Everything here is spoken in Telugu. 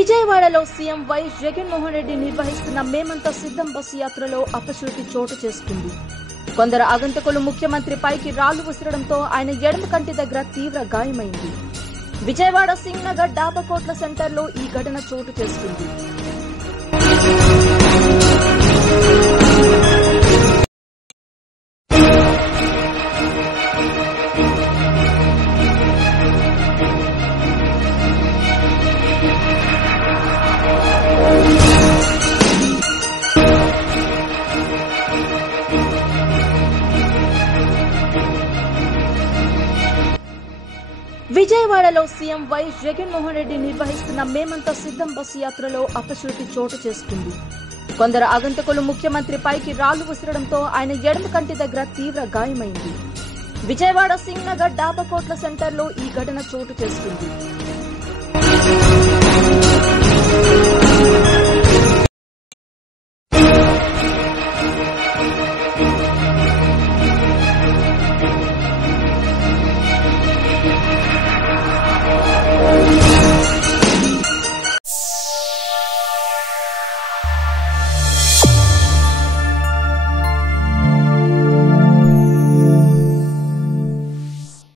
విజయవాడలో సీఎం వై జగన్మోహన్ రెడ్డి నిర్వహిస్తున్న మేమంతా సిద్ధం బస్సు యాత్రలో అపశృతి చోటు చేసుకుంది. కొందరు ఆగంతకులు ముఖ్యమంత్రి పైకి రాళ్లు విసరడంతో ఆయన ఎడమ కంటి దగ్గర తీవ్ర గాయమైంది. విజయవాడ సింగ్ నగర్ డాబాకోట్ల సెంటర్లో ఈ ఘటన చోటు చేసుకుంది. విజయవాడలో సీఎం వై జగన్మోహన్ రెడ్డి నిర్వహిస్తున్న మేమంతా సిద్ధం బస్సు యాత్రలో అపశృతి చోటు చేసుకుంది. కొందరు ఆగంతకులు ముఖ్యమంత్రి పైకి రాళ్లు విసరడంతో ఆయన ఎడమ కంటి దగ్గర తీవ్ర గాయమైంది. విజయవాడ సింగ్ నగర్ డాబాకోట్ల సెంటర్లో ఈ ఘటన చోటు చేసుకుంది.